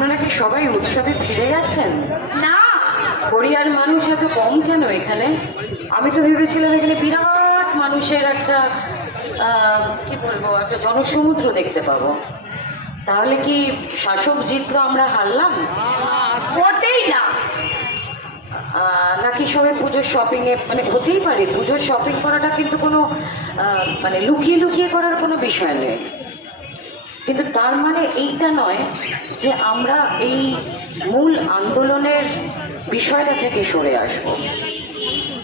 আপনারা কি সবাই উৎসবে ফিরে গেছেন? না। কোরিয়ার মানুষ এত কম কেন এখানে? আমি তো ভেবেছিলাম এখানে বিরাট মানুষের একটা কি বলব একটা জনসমুদ্র দেখতে পাবো। তাহলে কি শাসক জিতলো আমরা হারলাম? মোটেই না। নাকি সবাই পুজোর শপিং এ মানে হতেই পারে পুজোর শপিং করাটা কিন্তু কোনো মানে লুকিয়ে লুকিয়ে করার কোনো বিষয় নেই কিন্তু তার মানে এইটা নয় যে আমরা এই মূল আন্দোলনের বিষয়টা থেকে সরে আসব।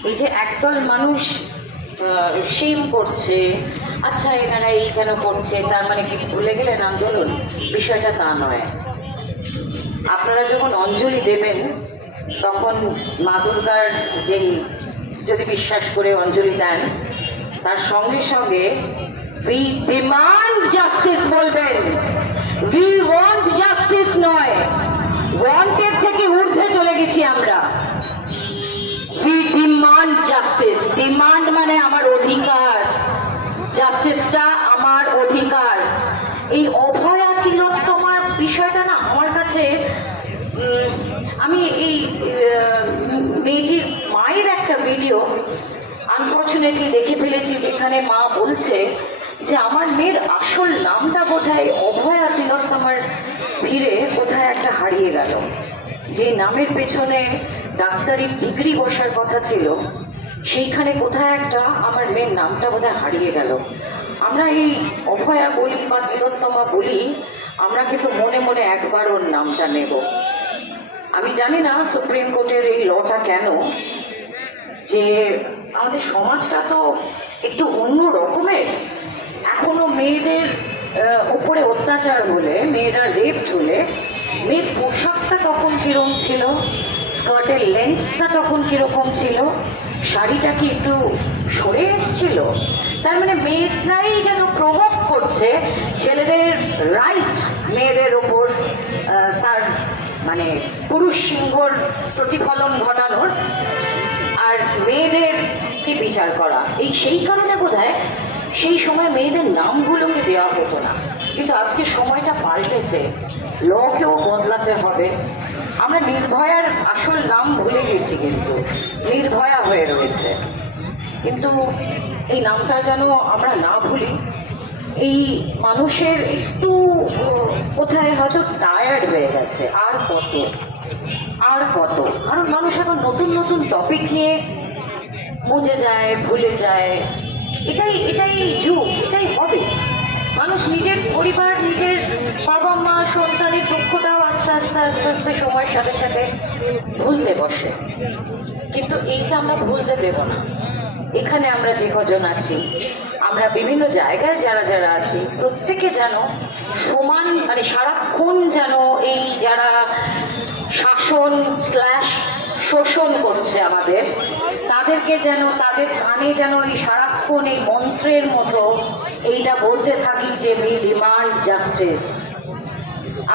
এই যে একদল মানুষ সেম করছে আচ্ছা এনারা এই কেন করছে, তার মানে কি ভুলে গেলেন আন্দোলন? বিষয়টা তা নয়। আপনারা যখন অঞ্জলি দেবেন, তখন মা দুর্গার যেই, যদি বিশ্বাস করে অঞ্জলি দেন, তার সঙ্গে সঙ্গে উই ডিমান্ড জাস্টিস বলবেন। উই ওয়ান্ট জাস্টিস নয়। ওয়ান্টেড থেকে ঊর্ধ্বে চলে গেছি আমরা। উই ডিমান্ড জাস্টিস ডিমান্ড মানে আমার অধিকার। জাস্টিসটা আমার অধিকার। এই অভয়া তিলোত্তমার বিষয়টা না আমার কাছে আমি এই মেয়েটির মায়ের একটা ভিডিও আনফর্চুনেটলি দেখে ফেলেছি, যেখানে মা বলছে যে আমার মেয়ের আসল নামটা বোধহয় অভয়া তিলোত্তমার ভিড়ে কোথায় একটা হারিয়ে গেল। যে নামের পেছনে ডাক্তারি ডিগ্রি বসার কথা ছিল, সেইখানে কোথায় একটা আমার মেয়ের নামটা বোধহয় হারিয়ে গেল। আমরা এই অভয়া বলি বা তিলোত্তমা বলি, আমরা কিন্তু মনে মনে একবার ওর নামটা নেব। আমি জানি না সুপ্রিম কোর্টের এই লটা কেন, যে আমাদের সমাজটা তো একটু অন্য রকমের। এখনও মেয়েদের উপরে অত্যাচার হলে, মেয়েরা রেপ হলে, মেয়ের পোশাকটা তখন কীরকম ছিল? স্কার্টের লেন্থটা তখন কীরকম ছিল? শাড়িটা কি একটু সরে এসছিল? তার মানে মেয়েরাই যেন প্রভাব করছে ছেলেদের রাইট মেয়েদের ওপর তার মানে পুরুষ সিংহর প্রতিফলন ঘটানোর। আর মেয়েদের কি বিচার করা? এই সেই কারণে বোধ সেই সময় মেয়েদের নামগুলোকে দেওয়া হতো না। কিন্তু আজকে সময়টা পাল্টেছে। লকেও বদলাতে হবে। আমরা নির্ভয়ার আসল নাম ভুলে গেছি কিন্তু। নির্ভয়া হয়ে রয়েছে। কিন্তু এই নামটা যেন আমরা না ভুলি, এই মানুষের একটু কোথায় হয়তো টায়ার্ড হয়ে গেছে। আর কত? আর কত? কারণ মানুষ এখন নতুন নতুন টপিক নিয়ে বুঝে যায়, ভুলে যায়। এটাই এটাই যুগ, এটাই হবে। মানুষ নিজের পরিবার, নিজের বাবা মা সন্তানের দুঃখটাও আস্তে আস্তে আস্তে আস্তে সময়ের সাথে সাথে ভুলতে বসে। কিন্তু এইটা আমরা ভুলতে দেব না, এখানে আমরা যে কজন আছি, আমরা বিভিন্ন জায়গায় যারা যারা আছি, প্রত্যেকে যেন সমান মানে সারাক্ষণ যেন এই যারা শাসন স্ল্যাশ শোষণ করছে আমাদের তাদেরকে যেন, তাদের কানে যেন এই সারাক্ষণ এই মন্ত্রের মতো এইটা বলতে থাকি যে উই ডিমান্ড জাস্টিস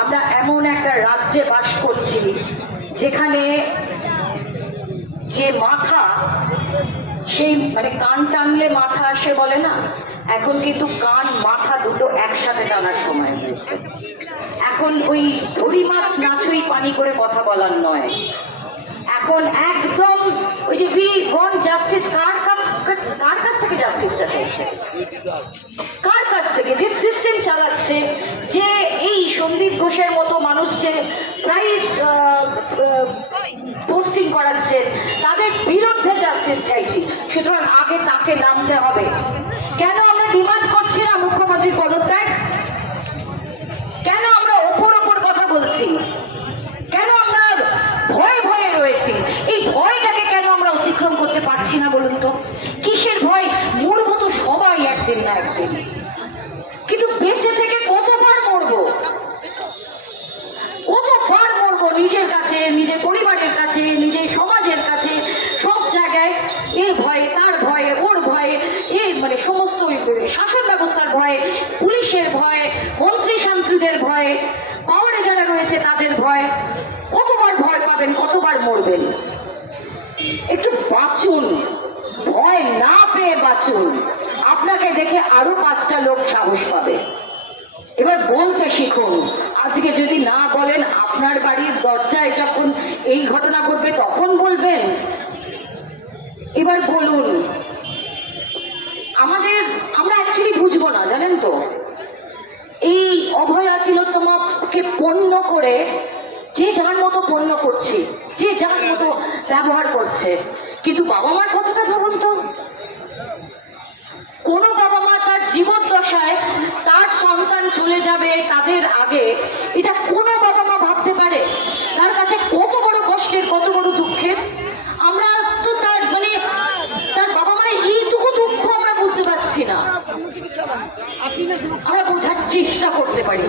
আমরা এমন একটা রাজ্যে বাস করছি যেখানে যে মাথা, সেই মানে কান টানলে মাথা আসে বলে না? এখন কিন্তু কান, মাথা দুটো একসাথে টানার সময় হয়েছে। এখন ওই ধরি মাছ নাচুই পানি করে কথা বলার নয়। এখন একদম ওই যে উই ওয়ান্ট জাস্টিস কার কার কাছ থেকে জাস্টিসটা চাইছে? কার কাছ থেকে? যে সিস্টেম চালাচ্ছে, যে এই সন্দীপ ঘোষের মতো মানুষ যে প্রাইস পোস্টিং করাচ্ছে, তাদের বিরুদ্ধে জাস্টিস চাইছি। সুতরাং আগে তাকে নামতে হবে কেন আমরা ডিমান্ড করছি না মুখ্যমন্ত্রী পদত্যাগ কেন আমরা ওপর ওপর কথা বলছি কেন আমরা ভয়ে ভয়ে রয়েছি এই ভয়টাকে কেন আমরা অতিক্রম করতে পারছি না বলুন তো কিসের ভয় মরবো তো সবাই একদিন না একদিন কিন্তু বেঁচে থেকে কতবার মরবো কতবার মরবো নিজের কাছে নিজের পরিবারের কাছে নিজের সমাজের কাছে সব জায়গায় এর ভয়ে তার ভয়ে ওর ভয়ে এই মানে সমস্ত শাসন ব্যবস্থার ভয়ে পুলিশের ভয়ে মন্ত্রী ভয়ে পাওয়ারে যারা রয়েছে তাদের ভয় কতবার ভয় পাবেন, কতবার মরবেন? একটু বাঁচুন, ভয় না পেয়ে বাঁচুন। আপনাকে দেখে আরও পাঁচটা লোক সাহস পাবে। এবার বলতে শিখুন, আজকে যদি না বলেন আপনার বাড়ির দরজায় যখন এই ঘটনা ঘটবে তখন বলবেন। এবার বলুন, আমাদের, আমরা অ্যাকচুয়ালি বুঝব না, জানেন তো? তিলোত্তমাকে পণ্য করে যে যার মতো পণ্য করছি, যে যার মতো ব্যবহার করছে। কিন্তু বাবা মার কথাটা ভাবুন তো। কোনো বাবা মা তার জীবদ্দশায় তার সন্তান চলে যাবে তাদের আগে, এটা কোনো বাবা মা ভাবতে পারে? তার কাছে কত বড় কষ্টের, কত বড় দুঃখের? আমরা তো তার মানে তার বাবা মায়ের এইটুকু দুঃখ আমরা বুঝতে পারছি না। আমরা বোঝার চেষ্টা করতে পারি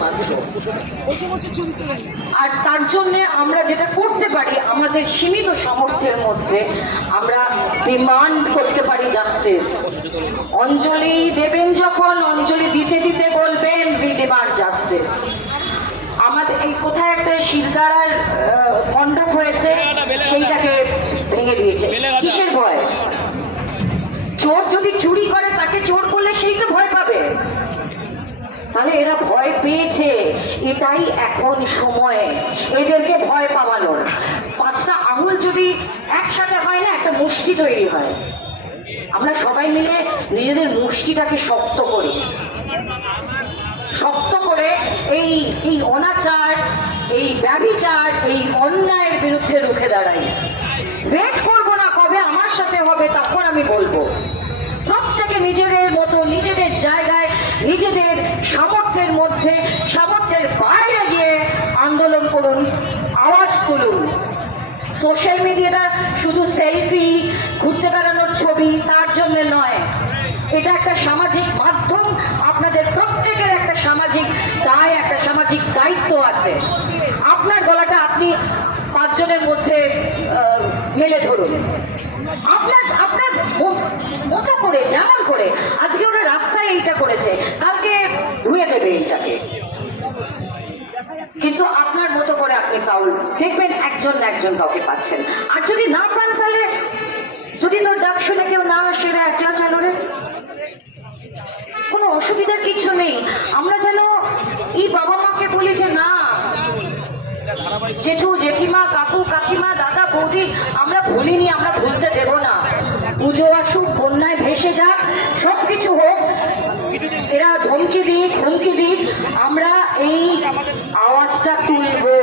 আর তার জন্য আমরা যেটা করতে পারি, আমাদের সীমিত সামর্থ্যের মধ্যে আমরা ডিমান্ড করতে পারি জাস্টিস অঞ্জলি দেবেন যখন, অঞ্জলি দিতে দিতে বলবেন উই ডিমান্ড জাস্টিস আমাদের এই কোথায় একটা শিলদারার মণ্ডপ হয়েছে, সেইটাকে ভেঙে দিয়েছে। কিসের ভয়? চোর যদি চুরি করে তাকে চোর করলে সেই তো ভয় পাবে তাহলে এরা ভয় পেয়েছে। এটাই এখন সময়। এদেরকে ভয় পাওয়ানোর। পাঁচটা আঙুল যদি একসাথে হয় না, একটা মুষ্টি তৈরি হয়। আমরা সবাই মিলে নিজেদের মুষ্টিটাকে শক্ত করি। শক্ত করে এই এই অনাচার, এই ব্যবিচার এই অন্যায়ের বিরুদ্ধে রুখে দাঁড়াই। ওয়েট করব না কবে আমার সাথে হবে, তখন আমি বলব। প্রত্যেকে নিজেদের মতো নিজেদের জায়গায় নিজেদের সামর্থ্যের মধ্যে সামর্থ্যের বাইরে গিয়ে আন্দোলন করুন, আওয়াজ তুলুন। সোশ্যাল মিডিয়াটা শুধু সেলফি ঘুরতে বেড়ানোর ছবি, তার জন্য নয়। এটা একটা সামাজিক মাধ্যম, আপনাদের প্রত্যেকের একটা সামাজিক দায়, একটা সামাজিক দায়িত্ব আছে। আপনার গলাটা আপনি পাঁচজনের মধ্যে মেলে ধরুন। আপনার আপনার মতো করে যেমন করে, আজকে ওরা রাস্তায় এইটা করেছে। ধুয়ে এইটাকে কিন্তু আপনার মতো করে আপনি ফাউল দেখবেন, একজন না একজন কাউকে পাচ্ছেন। আর যদি না পান তাহলে, যদি তোর ডাক শুনে কেউ না আসে একলা চালো রে। কোনো অসুবিধার কিছু নেই। আমরা যেন এই বাবা মাকে বলি যে, না, জেঠু, জেঠিমা, কাকু, কাকিমা, দাদা, বৌদি, আমরা ভুলিনি, আমরা ভুলতে দেব না। পুজো আসুক, বন্যায় ভেসে যাক সব কিছু হোক এরা ধমকি দিক, হুমকি দিক, আমরা এই আওয়াজটা তুলবো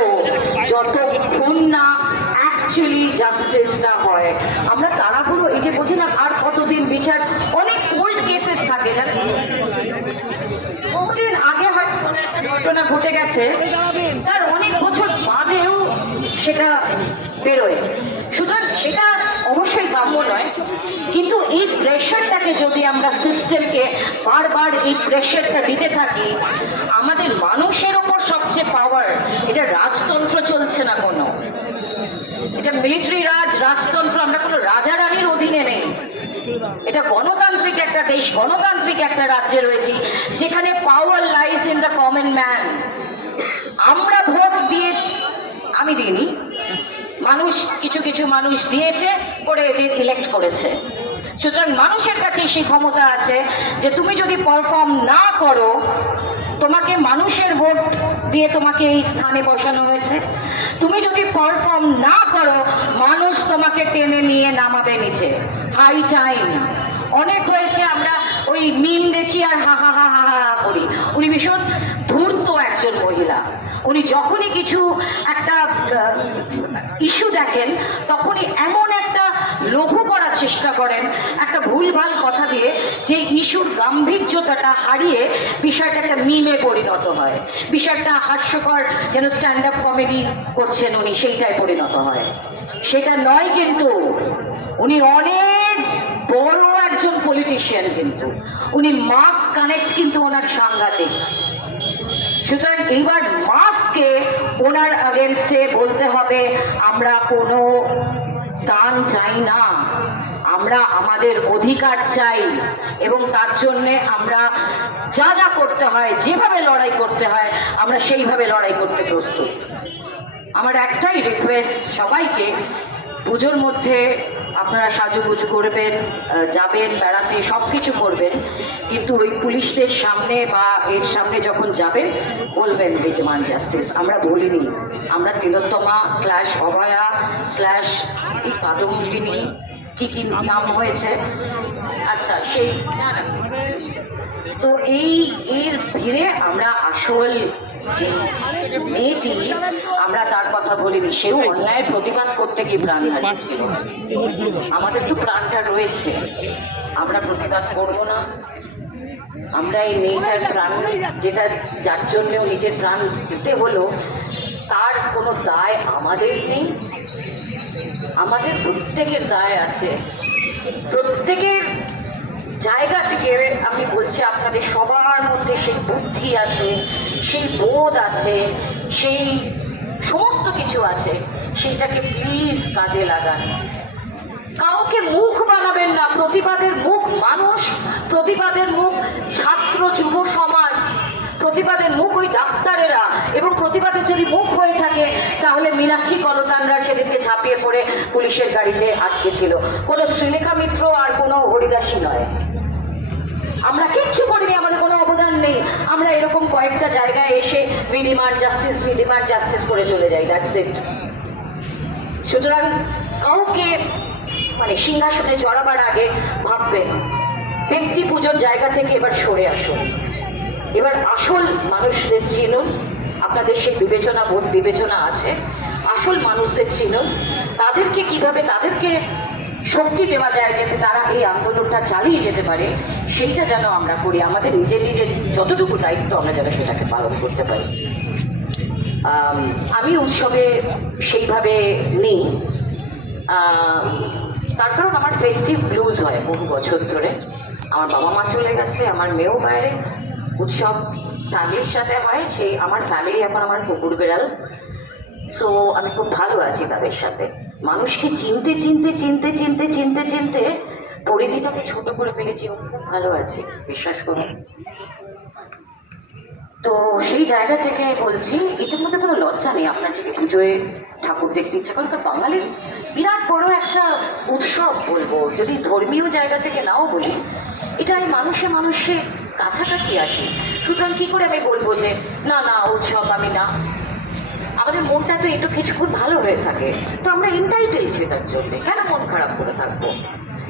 যতক্ষণ না অ্যাকচুয়ালি জাস্টিসটা হয়। আমরা তাড়াহুড়ো এই যে বুঝি না, আর কতদিন বিচার? অনেক কোল্ড কেসেস থাকে না বহুদিন আগে হয়তো ঘটনা ঘটে গেছে। তার অনেক বছর বাদেও সেটা বেরোয় সুতরাং সেটা অবশ্যই কাম্য নয় কিন্তু এই প্রেশারটাকে যদি আমরা সিস্টেমকে বারবার এই প্রেশারটা দিতে থাকি, আমাদের মানুষের ওপর সবচেয়ে পাওয়ার এটা রাজতন্ত্র চলছে না কোনো। এটা মিলিটারি রাজ, রাজতন্ত্র, আমরা কোনো রাজা রানীর অধীনে নেই। এটা গণতান্ত্রিক একটা দেশ, গণতান্ত্রিক একটা রাজ্যে রয়েছি, যেখানে power lies in the common man আমরা ভোট দিয়ে, আমি দিইনি। মানুষ, কিছু কিছু মানুষ দিয়েছে করে এদের ইলেক্ট করেছে। সুতরাং মানুষের কাছে সেই ক্ষমতা আছে যে তুমি যদি পারফর্ম না করো, তোমাকে মানুষের ভোট দিয়ে তোমাকে এই স্থানে বসানো হয়েছে। তুমি যদি পারফর্ম না করো, মানুষ তোমাকে টেনে নিয়ে নামাবে নিচে। হাই টাইম অনেক হয়েছে আমরা ওই মিম দেখি আর হা হা হা হা হা হা করি। উনি ভীষণ ধূর্ত একজন মহিলা। উনি যখনই কিছু একটা ইস্যু দেখেন, তখনই এমন একটা লঘু করার চেষ্টা করেন। একটা ভুলভাল কথা দিয়ে যে ইস্যুর গাম্ভীর্যতাটা হারিয়ে বিষয়টা একটা মিমে পরিণত হয়। বিষয়টা হাস্যকর যেন স্ট্যান্ড আপ কমেডি করছেন উনি সেইটাই পরিণত হয়। সেটা নয় কিন্তু, উনি অনেক বড় একজন পলিটিশিয়ান কিন্তু। উনি মাস কানেক্ট কিন্তু ওনার সাংঘাতিক। সুতরাং এইবার মাসকে ওনার আগেনস্টে বলতে হবে, আমরা কোনো দান চাই না। আমরা আমাদের অধিকার চাই এবং তার জন্যে আমরা যা যা করতে হয়, যেভাবে লড়াই করতে হয়, আমরা সেইভাবে লড়াই করতে প্রস্তুত। আমার একটাই রিকোয়েস্ট সবাইকে, পুজোর মধ্যে আপনারা সাজুগুজু করবেন যাবেন, বেড়াতে সব কিছু করবেন। কিন্তু ওই পুলিশদের সামনে বা এর সামনে যখন যাবেন, বলবেন ডিমান্ড জাস্টিস। আমরা বলিনি। আমরা তিলোত্তমা স্ল্যাশ অভয়া স্ল্যাশ কাদম্বিনী কি কি নাম হয়েছে? আচ্ছা সেই তো এই, এর ভিড়ে আমরা আসল যে মেয়েটি, আমরা তার কথা বলিনি, সেও অন্যায় প্রতিবাদ করতে গিয়ে প্রাণ আমাদের তো প্রাণটা রয়েছে, আমরা প্রতিবাদ করব না। আমরা এই মেয়েটার প্রাণ, যেটা যার জন্যও নিজের প্রাণ দিতে হলো, তার কোনো দায় আমাদের নেই। আমাদের প্রত্যেকের দায় আছে। প্রত্যেকের জায়গা থেকে আমি বলছি, আপনাদের সবার মধ্যে সেই বুদ্ধি আছে, সেই বোধ আছে, সেই সমস্ত কিছু আছে, সেইটাকে প্লিজ কাজে লাগান। কাউকে মুখ বানাবেন না, প্রতিবাদের মুখ মানুষ, প্রতিবাদের মুখ ছাত্র, যুব সমাজ। প্রতিবাদের মুখ ওই ডাক্তারেরা। এবং প্রতিবাদের যদি মুখ হয়ে থাকে, তাহলে মীনাক্ষী কলতানরা সেদিনকে ঝাঁপিয়ে পড়ে পুলিশের গাড়িতে আটকে ছিল কোনো শ্রীলেখা মিত্র আর কোনো হরিদাসী নয়। আমরা কিচ্ছু করিনি, আমাদের কোনো অবদান নেই। আমরা এরকম কয়েকটা জায়গায় এসে উই জাস্টিস উই জাস্টিস করে চলে যাই দ্যাটস ইট সুতরাং কাউকে মানে সিংহাসনে জড়াবার আগে ভাববেন, ব্যক্তি পুজোর জায়গা থেকে এবার সরে আসুন। এবার আসল মানুষদের চিনুন আপনাদের সেই বিবেচনা বোধ, বিবেচনা আছে, আসল মানুষদের চিনুন তাদেরকে কীভাবে, তাদেরকে শক্তি দেওয়া যায় যাতে তারা এই আন্দোলনটা চালিয়ে যেতে পারে, সেইটা যেন আমরা করি, আমাদের নিজের নিজের যতটুকু দায়িত্ব আমরা যেন সেটাকে পালন করতে পারি। আমি উৎসবে সেইভাবে নেই। তার কারণ আমার ফেস্টিভ ব্লুজ হয় বহু বছর ধরে। আমার বাবা মা চলে গেছে, আমার মেয়েও বাইরে। উৎসব ফ্যামিলির সাথে হয়, সেই আমার ফ্যামিলি এখন আমার কুকুর বেড়াল। সো আমি খুব ভালো আছি তাদের সাথে। মানুষকে চিনতে চিনতে চিনতে চিনতে চিনতে চিনতে পরিধিটাকে ছোট করে ফেলেছি খুব ভালো আছে, বিশ্বাস করুন। তো সেই জায়গা থেকে বলছি, এটার মধ্যে কোনো লজ্জা নেই। আপনার যদি পুজোয় ঠাকুর দেখতে ইচ্ছা করেন কারণ বাঙালির বিরাট বড় একটা উৎসব বলব। যদি ধর্মীয় জায়গা থেকে নাও বলি এটা মানুষে মানুষে কাছাকাছি আসি। সুতরাং কি করে আমি বলব যে, না না, উৎসব, আমি না। আমাদের মনটা তো একটু কিছুক্ষণ ভালো হয়ে থাকে। তো আমরা এন্টাইটেল সেটার জন্য। কেন মন খারাপ করে থাকব?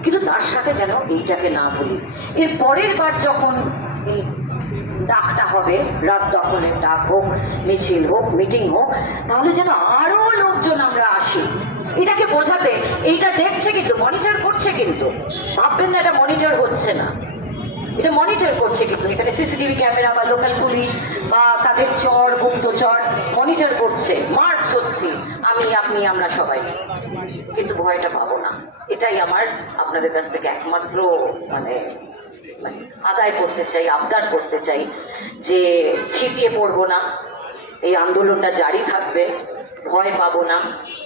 কিন্তু তার সাথে যেন এইটাকে না বলি। এর পরের বার যখন এই ডাকটা হবে, রাত দখলের ডাক হোক, মিছিল হোক মিটিং হোক, তাহলে যেন আরও লোকজন আমরা আসি। এটাকে বোঝাতে, এইটা দেখছে কিন্তু মনিটর করছে কিন্তু। ভাববেন না, এটা মনিটর হচ্ছে না। এটা মনিটর করছে কিন্তু। এখানে সিসিটিভি ক্যামেরা বা লোকাল পুলিশ বা তাদের চর গুপ্তচর মনিটর করছে মার্ক করছে। আমি, আপনি, আমরা সবাই। কিন্তু ভয়টা পাবো না। এটাই আমার, আপনাদের কাছ থেকে একমাত্র মানে মানে আদায় করতে চাই, আবদার করতে চাই যে ছিটিয়ে পড়ব না। এই আন্দোলনটা জারি থাকবে, ভয় পাবো না,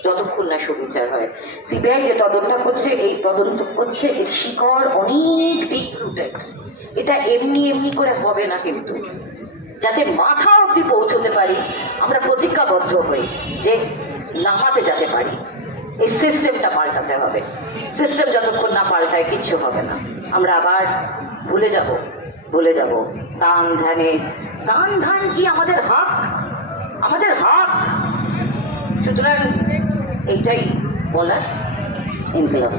যতক্ষণ না সুবিচার হয়। সিবিআই যে তদন্ত করছে, এই তদন্ত করছে, এর শিকড় অনেক দিক রুটেড এটা এমনি এমনি করে হবে না কিন্তু। যাতে মাথা অব্দি পৌঁছতে পারি, আমরা প্রতিজ্ঞাবদ্ধ হই যে নামাতে যেতে পারি। এই সিস্টেমটা পাল্টাতে হবে। সিস্টেম যতক্ষণ না পাল্টায়, কিচ্ছু হবে না। আমরা আবার ভুলে যাব ভুলে যাব। দান ধ্যানে দান ধ্যান কি আমাদের হক? আমাদের হক! সুতরাং এইটাই বলার ইনকিলাব